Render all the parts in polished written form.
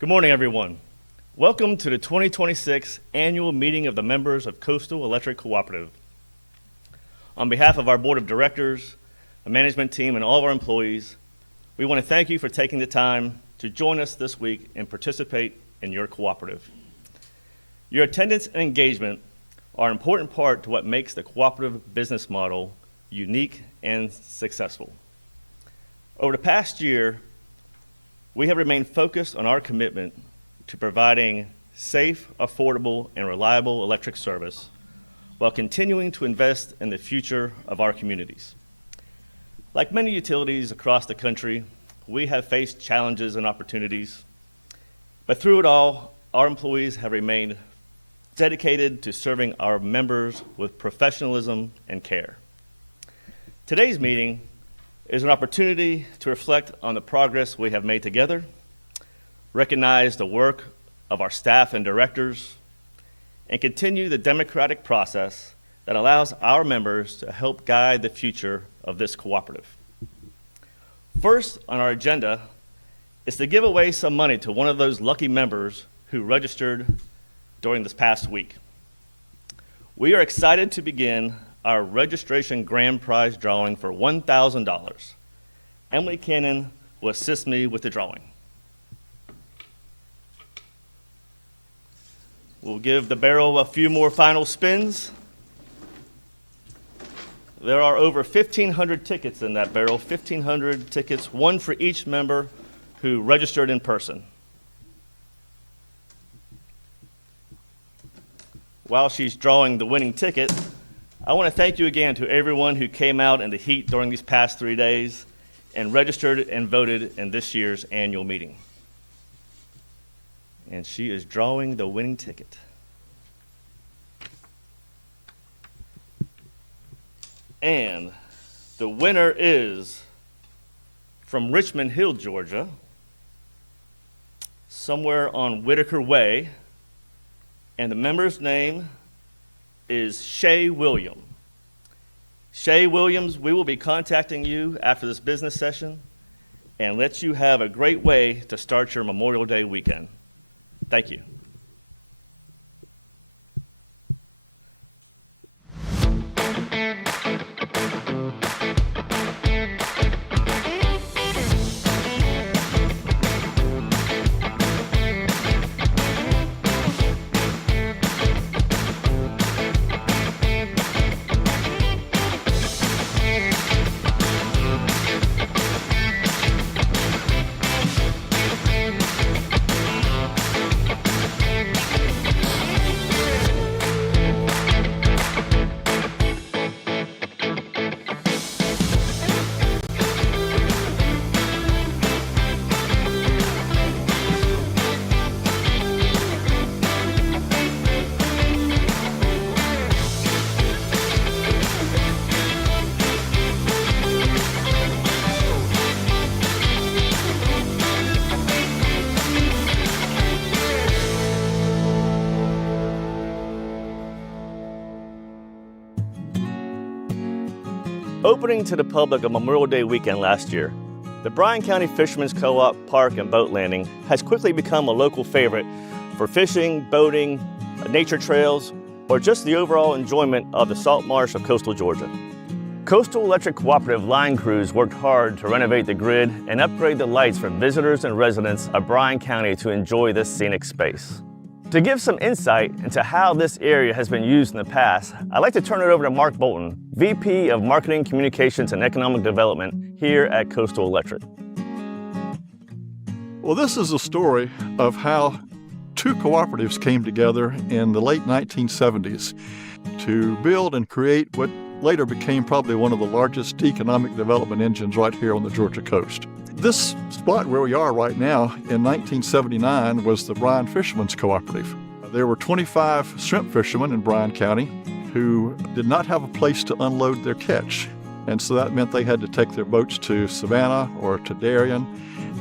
Good morning, everyone. Welcome to the 2026 annual meeting of the members of Coastal Electric Cooperative. On behalf of our board of directors, the management team, and all of our employees, we want to thank you for taking the time to join us this week and participate in your cooperative. Your attendance and engagement are an important part to what makes the cooperative business model unique and successful. Over the past year, we have remained focused on our commitment to providing safe, affordable, and reliable electric service while continuing to invest in the future of our communities. Like many utilities across the country, we have faced challenges and opportunities, but through it all, our employees have remained dedicated to serving our members with professionalism and care. Today's meeting is an opportunity to reflect on the progress we have made together, recognize the work of our staff and directors, and continue the democratic process that allows our members to help guide the future of this cooperative. First on our agenda is to give away some money to one of those lucky members who registered during this past week. We are excited to begin our registration grand prize drawing for $1,000. Emily Cannon will assist me with the drawing. We'll give the barrel a few more final spins. There are over 1,500 tickets in that barrel, 1,500 tickets, one for each member who registered in person. While she's drawing the winning ticket, I want to thank you again to everyone who came out in the heat during these past 3 days and registered and voted in this year's annual meeting. And she is drawing the winning ticket. And the winner is from Richmond Hill, Georgia, somewhere on Whitaker Way, and the member's name is Shay William. Shay Williams, we will be contacting you after this business session and let you have a great way to start your Memorial Day weekend. Thank you. Opening to the public on Memorial Day weekend last year, the Bryan County Fishermen's Co-op Park and Boat Landing has quickly become a local favorite for fishing, boating, nature trails, or just the overall enjoyment of the salt marsh of coastal Georgia. Coastal Electric Cooperative line crews worked hard to renovate the grid and upgrade the lights for visitors and residents of Bryan County to enjoy this scenic space. To give some insight into how this area has been used in the past, I'd like to turn it over to Mark Bolton, VP of Marketing, Communications, and Economic Development here at Coastal Electric. Well, this is a story of how two cooperatives came together in the late 1970s to build and create what later became probably one of the largest economic development engines right here on the Georgia coast. This spot where we are right now in 1979 was the Bryan Fishermen's Cooperative. There were 25 shrimp fishermen in Bryan County who did not have a place to unload their catch. And so that meant they had to take their boats to Savannah or to Darien,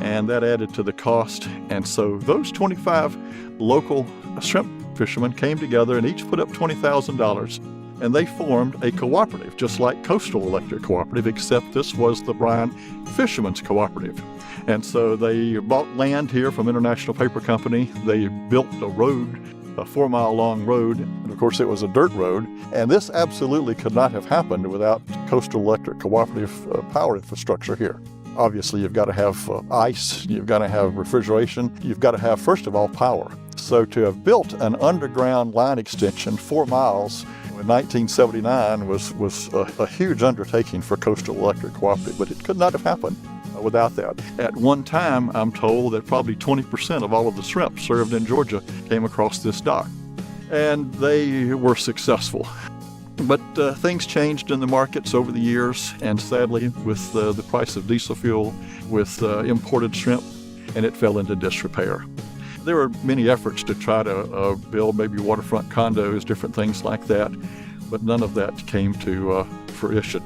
and that added to the cost. And so those 25 local shrimp fishermen came together and each put up $20,000 and they formed a cooperative, just like Coastal Electric Cooperative, except this was the Bryan Fishermen's Cooperative. And so they bought land here from International Paper Company. They built a road, a 4-mile-long road, and of course it was a dirt road. And this absolutely could not have happened without Coastal Electric Cooperative power infrastructure here. Obviously, you've got to have ice, you've got to have refrigeration, you've got to have, first of all, power. So to have built an underground line extension 4 miles in 1979 was a huge undertaking for Coastal Electric Cooperative, but it could not have happened without that. At one time, I'm told that probably 20% of all of the shrimp served in Georgia came across this dock, and they were successful. But things changed in the markets over the years, and sadly, with the price of diesel fuel, with imported shrimp, and it fell into disrepair. There were many efforts to try to build maybe waterfront condos, different things like that, but none of that came to fruition.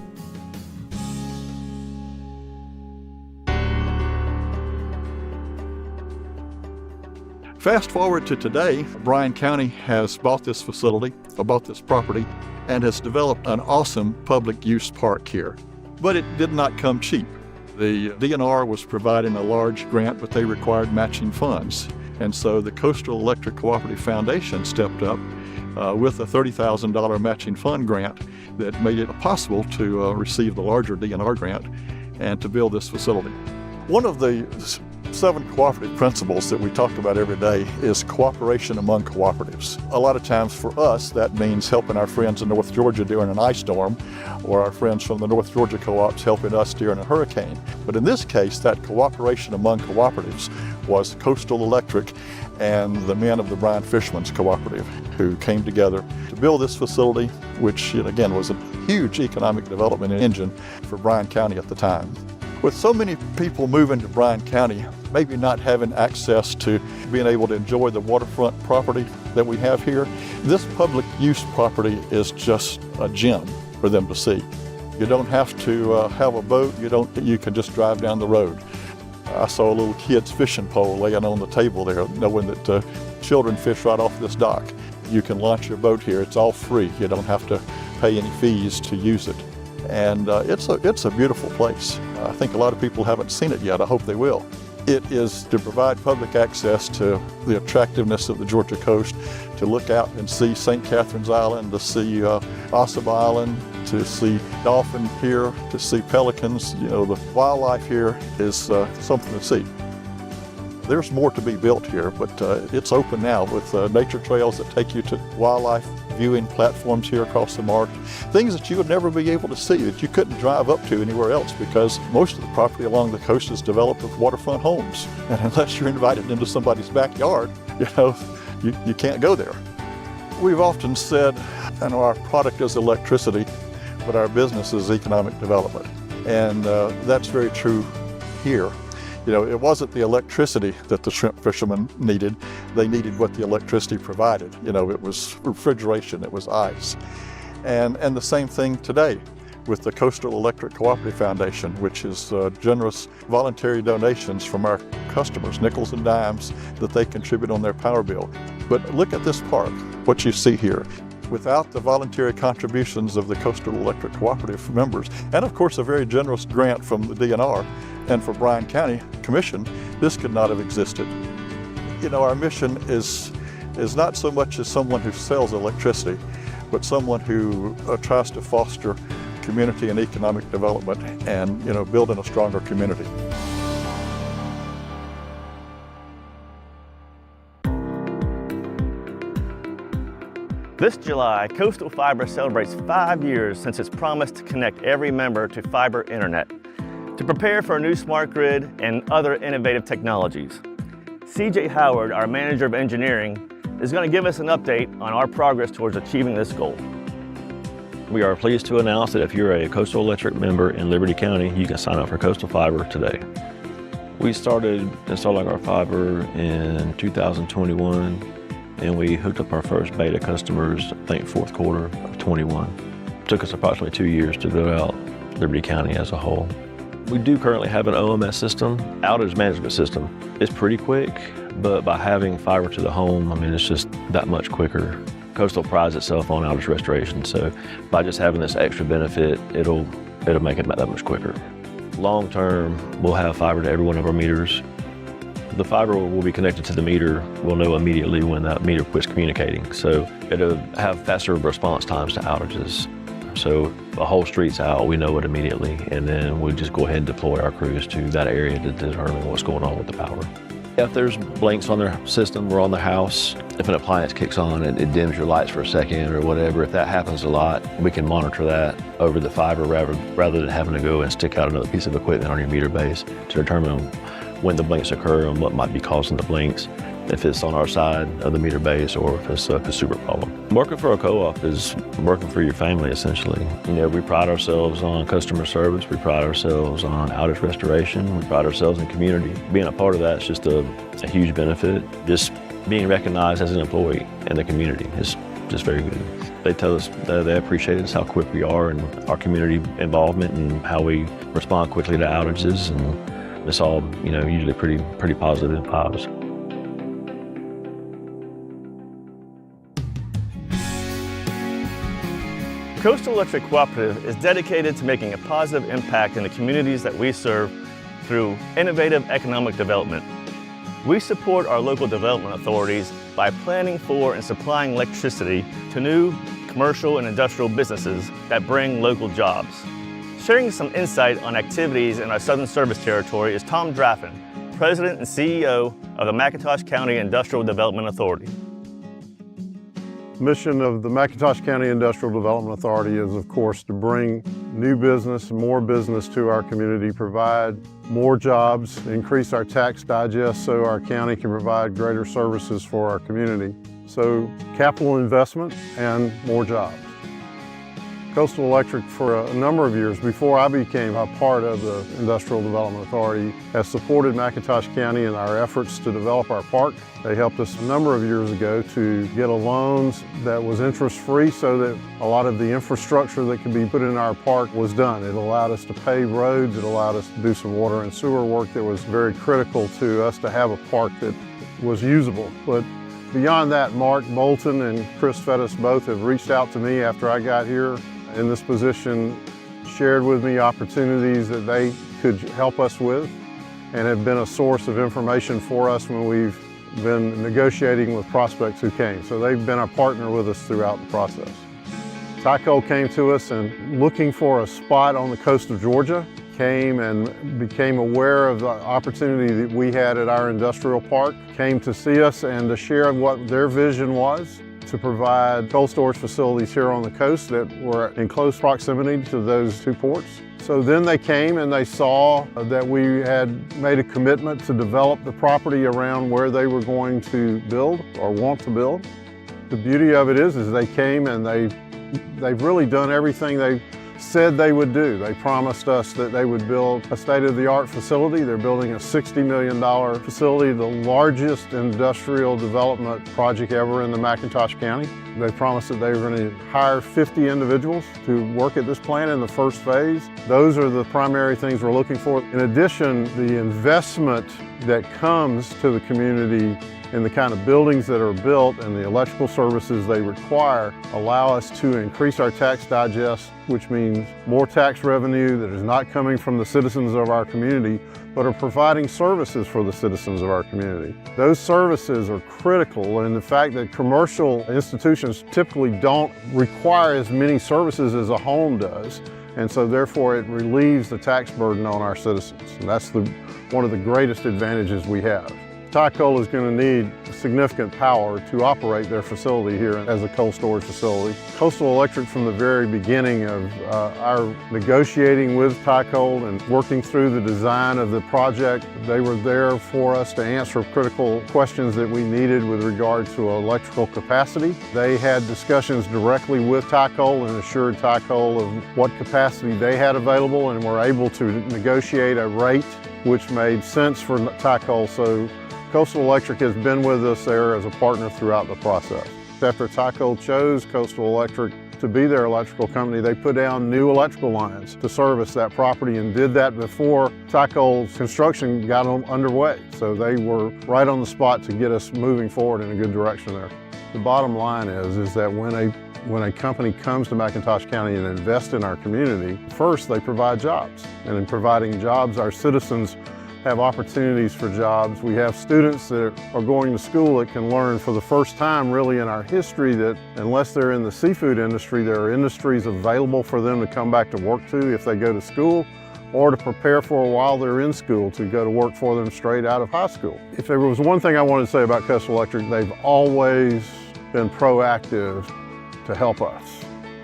Fast forward to today, Bryan County has bought this facility, bought this property, and has developed an awesome public use park here. But it did not come cheap. The DNR was providing a large grant, but they required matching funds. And so the Coastal Electric Cooperative Foundation stepped up with a $30,000 matching fund grant that made it possible to receive the larger DNR grant and to build this facility. One of the 7 cooperative principles that we talk about every day is cooperation among cooperatives. A lot of times for us, that means helping our friends in North Georgia during an ice storm, or our friends from the North Georgia co-ops helping us during a hurricane. But in this case, that cooperation among cooperatives was Coastal Electric and the men of the Bryan Fishermen's Cooperative who came together to build this facility, which again was a huge economic development engine for Bryan County at the time. With so many people moving to Bryan County, maybe not having access to being able to enjoy the waterfront property that we have here, this public use property is just a gem for them to see. You don't have to have a boat, you can just drive down the road. I saw a little kid's fishing pole laying on the table there, knowing that children fish right off this dock. You can launch your boat here, it's all free. You don't have to pay any fees to use it. And it's a beautiful place. I think a lot of people haven't seen it yet. I hope they will. It is to provide public access to the attractiveness of the Georgia coast, to look out and see St. Catherine's Island, to see Ossabaw Island, to see dolphin here, to see pelicans. You know, the wildlife here is something to see. There's more to be built here, but it's open now with nature trails that take you to wildlife viewing platforms here across the marsh, things that you would never be able to see, that you couldn't drive up to anywhere else because most of the property along the coast is developed with waterfront homes. And unless you're invited into somebody's backyard, you can't go there. We've often said, our product is electricity, but our business is economic development. And that's very true here. It wasn't the electricity that the shrimp fishermen needed. They needed what the electricity provided. It was refrigeration, it was ice. And the same thing today with the Coastal Electric Cooperative Foundation, which is generous voluntary donations from our customers, nickels and dimes, that they contribute on their power bill. But look at this park, what you see here. Without the voluntary contributions of the Coastal Electric Cooperative members, and of course a very generous grant from the DNR and for Bryan County Commission, this could not have existed. Our mission is not so much as someone who sells electricity, but someone who tries to foster community and economic development and building a stronger community. This July, Coastal Fiber celebrates 5 years since its promise to connect every member to fiber internet, to prepare for a new smart grid and other innovative technologies. CJ Howard, our Manager of Engineering, is going to give us an update on our progress towards achieving this goal. We are pleased to announce that if you're a Coastal Electric member in Liberty County, you can sign up for Coastal Fiber today. We started installing our fiber in 2021, and we hooked up our first beta customers, I think, fourth quarter of 21. It took us approximately 2 years to build out Liberty County as a whole. We do currently have an OMS system, outage management system. It's pretty quick, but by having fiber to the home, it's just that much quicker. Coastal prides itself on outage restoration, so by just having this extra benefit, it'll make it that much quicker. Long term, we'll have fiber to every one of our meters. The fiber will be connected to the meter. We'll know immediately when that meter quits communicating, so it'll have faster response times to outages. So the whole street's out, we know it immediately, and then we just go ahead and deploy our crews to that area to determine what's going on with the power. If there's blinks on their system or on the house, if an appliance kicks on and it dims your lights for a second or whatever, if that happens a lot, we can monitor that over the fiber rather than having to go and stick out another piece of equipment on your meter base to determine when the blinks occur and what might be causing the blinks, if it's on our side of the meter base or if it's a consumer problem. Working for a co-op is working for your family, essentially. You know, we pride ourselves on customer service, we pride ourselves on outage restoration, we pride ourselves in community. Being a part of that is just a huge benefit. Just being recognized as an employee in the community is just very good. They tell us that they appreciate us, how quick we are, and our community involvement and how we respond quickly to outages, and it's all, you know, usually pretty positive vibes. Coastal Electric Cooperative is dedicated to making a positive impact in the communities that we serve through innovative economic development. We support our local development authorities by planning for and supplying electricity to new commercial and industrial businesses that bring local jobs. Sharing some insight on activities in our Southern Service Territory is Tom Draffin, President and CEO of the McIntosh County Industrial Development Authority. The mission of the McIntosh County Industrial Development Authority is, of course, to bring new business, more business to our community, provide more jobs, increase our tax digest so our county can provide greater services for our community. So capital investment and more jobs. Coastal Electric, for a number of years before I became a part of the Industrial Development Authority, has supported McIntosh County in our efforts to develop our park. They helped us a number of years ago to get a loan that was interest-free so that a lot of the infrastructure that could be put in our park was done. It allowed us to pave roads, it allowed us to do some water and sewer work that was very critical to us to have a park that was usable. But beyond that, Mark Bolton and Chris Fettis both have reached out to me after I got here in this position, shared with me opportunities that they could help us with, and have been a source of information for us when we've been negotiating with prospects who came. So they've been a partner with us throughout the process. Tyco came to us and looking for a spot on the coast of Georgia, came and became aware of the opportunity that we had at our industrial park, came to see us and to share what their vision was to provide cold storage facilities here on the coast that were in close proximity to those two ports. So then they came and they saw that we had made a commitment to develop the property around where they were going to build or want to build. The beauty of it is they came and they've really done everything they said they would do. They promised us that they would build a state-of-the-art facility. They're building a $60 million facility, the largest industrial development project ever in the McIntosh County. They promised that they were going to hire 50 individuals to work at this plant in the first phase. Those are the primary things we're looking for. In addition, the investment that comes to the community and the kind of buildings that are built and the electrical services they require allow us to increase our tax digest, which means more tax revenue that is not coming from the citizens of our community, but are providing services for the citizens of our community. Those services are critical, and the fact that commercial institutions typically don't require as many services as a home does, and so therefore it relieves the tax burden on our citizens. And that's one of the greatest advantages we have. Tyco is going to need significant power to operate their facility here as a cold storage facility. Coastal Electric, from the very beginning of our negotiating with Tyco and working through the design of the project, they were there for us to answer critical questions that we needed with regard to electrical capacity. They had discussions directly with Tyco and assured Tyco of what capacity they had available, and were able to negotiate a rate which made sense for Tyco. So Coastal Electric has been with us there as a partner throughout the process. After Tyco chose Coastal Electric to be their electrical company, they put down new electrical lines to service that property, and did that before Tyco's construction got underway. So they were right on the spot to get us moving forward in a good direction there. The bottom line is that when a company comes to McIntosh County and invests in our community, first they provide jobs. And in providing jobs, our citizens have opportunities for jobs. We have students that are going to school that can learn for the first time really in our history that unless they're in the seafood industry, there are industries available for them to come back to work to if they go to school, or to prepare for a while they're in school to go to work for them straight out of high school. If there was one thing I wanted to say about Coastal Electric, they've always been proactive to help us.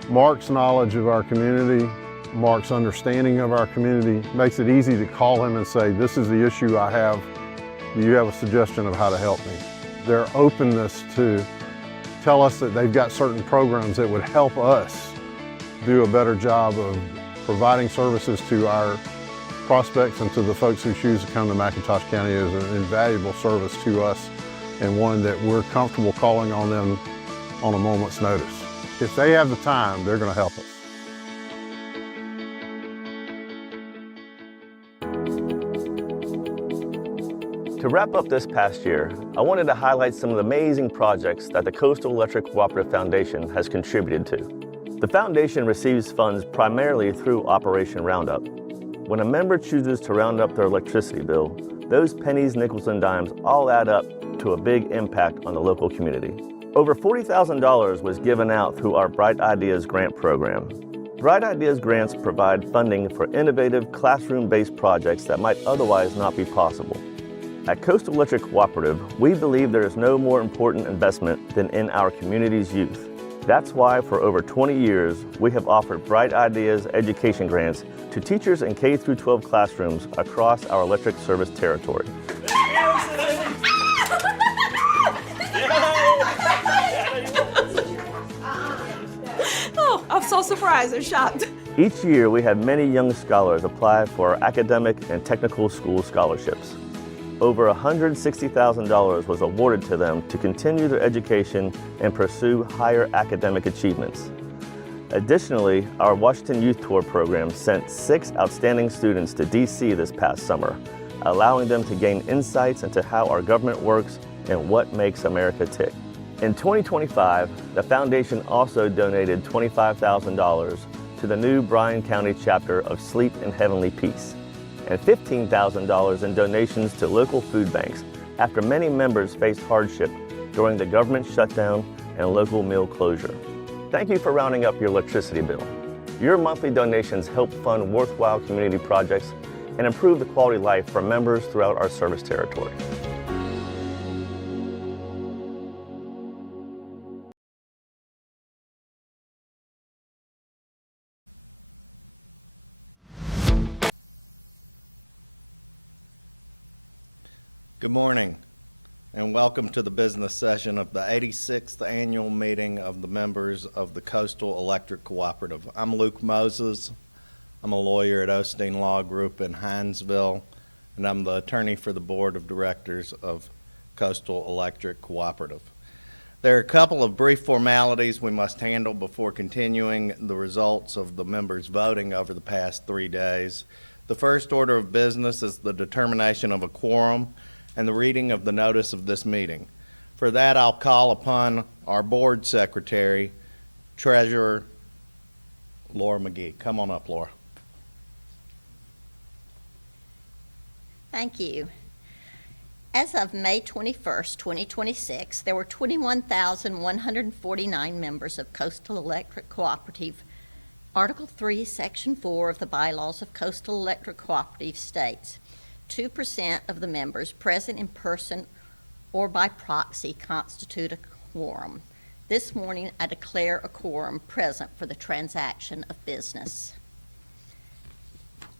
Mark's knowledge of our community, Mark's understanding of our community makes it easy to call him and say, this is the issue I have. Do you have a suggestion of how to help me? Their openness to tell us that they've got certain programs that would help us do a better job of providing services to our prospects and to the folks who choose to come to McIntosh County is an invaluable service to us and one that we're comfortable calling on them on a moment's notice. If they have the time, they're going to help us. To wrap up this past year, I wanted to highlight some of the amazing projects that the Coastal Electric Cooperative Foundation has contributed to. The foundation receives funds primarily through Operation Roundup. When a member chooses to round up their electricity bill, those pennies, nickels, and dimes all add up to a big impact on the local community. Over $40,000 was given out through our Bright Ideas grant program. Bright Ideas grants provide funding for innovative classroom-based projects that might otherwise not be possible. At Coastal Electric Cooperative, we believe there is no more important investment than in our community's youth. That's why for over 20 years, we have offered Bright Ideas education grants to teachers in K-12 classrooms across our electric service territory. Oh, I'm so surprised and shocked. Each year, we have many young scholars apply for academic and technical school scholarships. Over $160,000 was awarded to them to continue their education and pursue higher academic achievements. Additionally, our Washington Youth Tour program sent 6 outstanding students to DC this past summer, allowing them to gain insights into how our government works and what makes America tick. In 2025, the foundation also donated $25,000 to the new Bryan County chapter of Sleep in Heavenly Peace, and $15,000 in donations to local food banks after many members faced hardship during the government shutdown and local mill closure. Thank you for rounding up your electricity bill. Your monthly donations help fund worthwhile community projects and improve the quality of life for members throughout our service territory. Good morning, and welcome to the business session of the 86th annual meeting of the members of the Coastal Electric Cooperative. I'm Luke Moses. I'm a lawyer at Osteen Law Group in Hinesville, and I'm the attorney for the board of directors of Coastal Electric Cooperative. There are a couple of brief formalities we must handle before continuing the results of the members' voting over the past 3 days. The first order of business is the determination of a quorum and the reading of the notice of this meeting. For that, I'll call upon our board secretary, treasurer, Laura McGee. Come on up, Laura. Thank you. As of May 21st, 2026, there were 21,149 members of Coastal Electric Cooperative. Article 3, Section 4 of the Bylaws of Coastal Electric Cooperative states, 2% of the members present in person or by proxy constitute a quorum. This morning, I declare a quorum present for the transaction of business.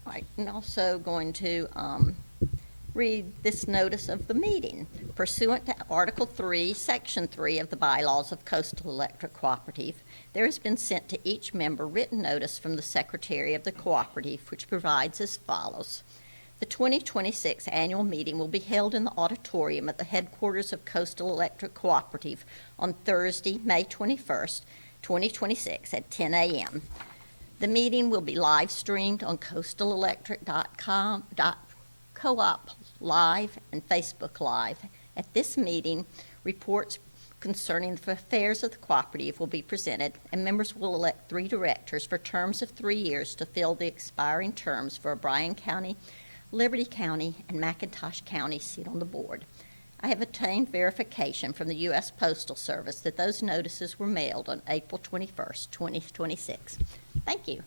All right, I'm also going to read this notice of the meeting. Pursuant to Article 3, Section 3 of the Bylaws of Coastal Electric Cooperative, there has been sent to each member written notice from the Secretary of the Cooperative, which provides as follows. The 2026 annual meeting will be held in the auditorium at the headquarters of Coastal Electric Cooperative on Thursday, May 21st, 2026 at 10 a.m. The meeting will be live streamed on coastalelectric.com, Co-op Live, and Facebook Live. At this meeting, reports concerning the affairs of the cooperative will be presented, and members will elect 3 directors for terms of 3 years to fill the expiring terms for a Bryan County, Liberty County, and McIntosh County seat on the board. I have obtained verification from the U.S. Postal Service that those notices were mailed on April 21st, 2026. Thank you.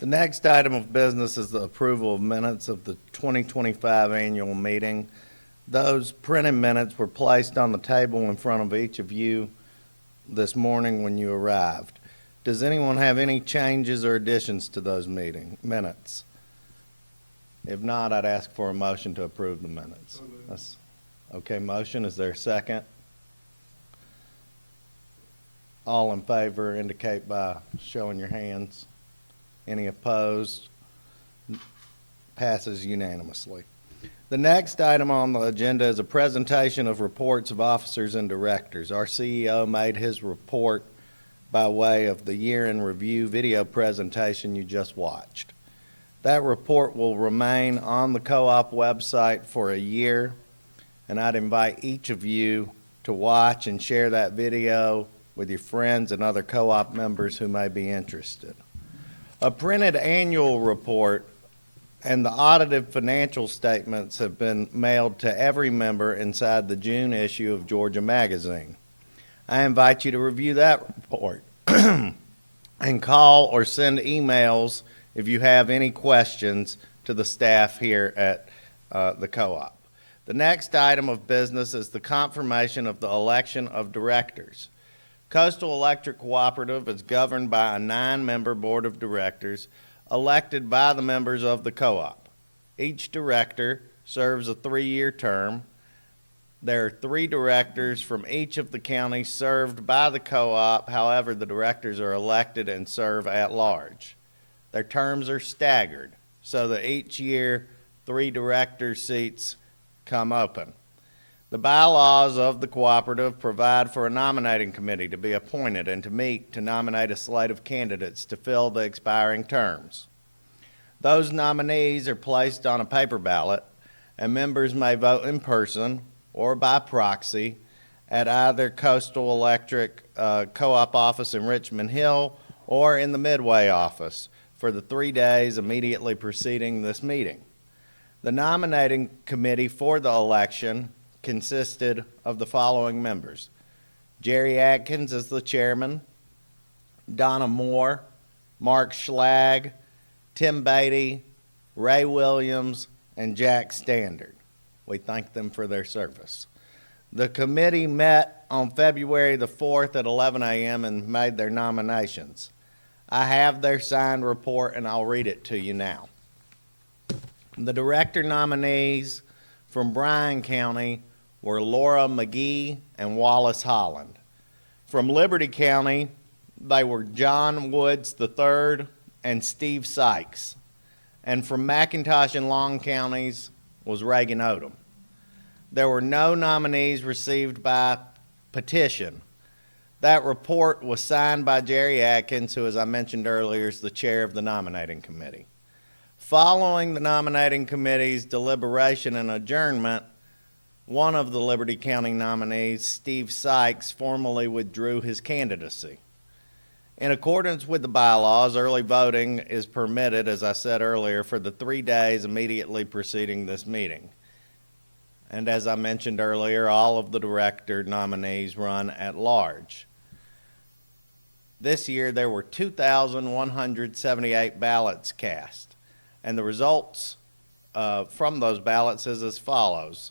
The next item of business is the approval of minutes of the 2025 annual meeting. Those printed minutes were placed on the table in front of each of you this morning when you arrived. Does anyone have any changes or additions to those meeting minutes? If not, I'd ask for a motion to approve the minutes. Okay, motion. Is there a second? All in favor indicate by showing your hands. Any opposed? Passes unanimously. The next item on the agenda is a presentation of reports of officers and directors. Our CEO made his report by way of the year in review video presentation you just watched. That report will remain on the co-op website for a year, and I'd invite each of you to watch and share that video with your friends and other co-op members who may be interested. A printed annual report and the audited financial statements have been mailed to every member inside the June issue of Georgia Magazine. I invite you to review that report and call or send emails if you have any questions to the staff here at the co-op. The next item of business is the confirmation of the election of directors. Coastal Electric Cooperative is governed by a 9-member board of directors elected by the members of the co-op. Each director serves a 3-year term. There are 3 directors from each of the counties served by the co-op. However, the directors are elected and serve at large. Their terms are staggered so that each year 3 director seats come open. The bylaws of the cooperative provide for a nominating committee to be appointed and to meet to nominate a slate of candidates to fill the expiring terms. Those nominees are placed on a paper ballot, and members may vote in person or by proxy at either Coastal Electric co-op office in Richmond Hill or in the Midway office for the 3 days immediately preceding this meeting. The nominating committee for the election consisted of the following members: Jerry Atkins as the chairman, Donna Moore, Mark Schlag, Tim Beatty, Ray Williams, and Jack Standard. We thank them for their service. The committee met on February the 4th at 11 a.m. and made their nominations. I have their signed report, and I'll read it to you now. The director nominees from Bryan County were Laura McGee and Wallace Holland. From Liberty County, they were John Woods III and Steve Sykes. And from McIntosh and Long counties was Reagan Odom. There were no nominees received by petition. That report was signed by Jerry Atkins, who, as I mentioned earlier, is the chair of the nominating committee. Following the nominating committee's deliberation and adjournment, one of the Liberty County nominees, Steve Sykes, formally withdrew his candidacy. In accordance with the bylaws, early voting is permitted, as I said earlier, for the 3 days immediately preceding this meeting. And as I mentioned earlier, all of the director nominees run at large. This year, there were 2,178 ballots cast, and the results from those ballots is as follows.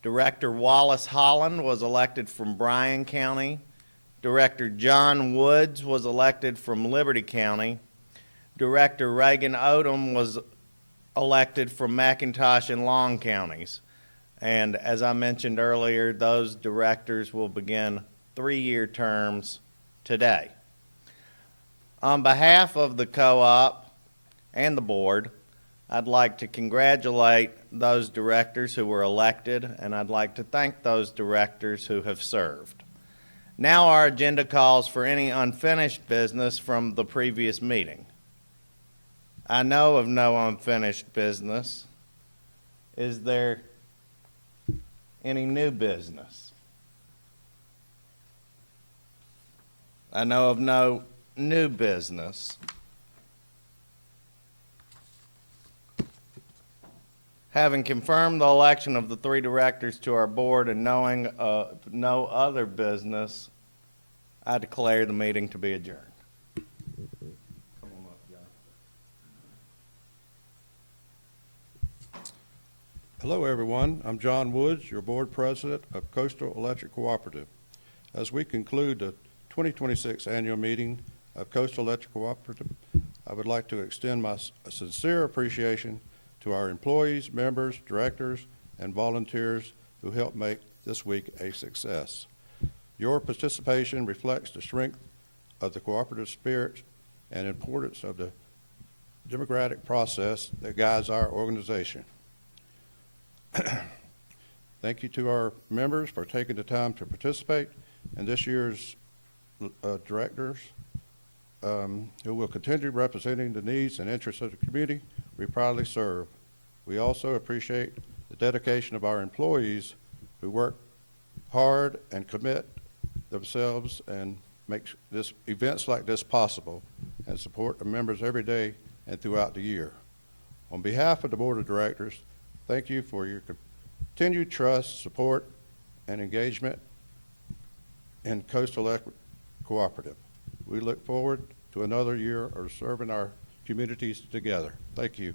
Director Wallace Holland was elected from Bryan County. Director John Woods was elected from Liberty County. Director Reagan Odom was elected from McIntosh and Long counties. And as I mentioned earlier, those directors will begin 3-year terms today. On behalf of the co-op and the board, I'd like to congratulate those directors who were elected, and I'd like to thank those directors who have served. Now our agenda calls for any unfinished business from the previous meeting. I know of no unfinished business. Is there any new business? I know of no new business. Having confirmed the election of the 3 directors to our board and knowing no other business, I declare the meeting to be adjourned. Come on up, John. Hello, everyone. I'm John Woods, your board president of Coastal Electric Cooperative. As we conclude the 2026 annual meeting of Coastal Electric Cooperative, I would like to extend my sincere appreciation to our employees, members, directors, and volunteers who helped make this week a success. Your participation reflects the strength of the cooperative spirit and importance of the democratic process that guides our organization. Thank you to our members for taking the time to participate in this year's directors who will continue representing the needs and interests of the community we proudly serve. We also appreciate the dedication of our employees who work hard and commit themselves and make events like this possible and support the members every day and throughout the year. On behalf of the Board of Directors, thank you for your continued trust, support, and engagement in Coastal Electric Cooperative. We look forward to another year of serving our communities together. Thank you.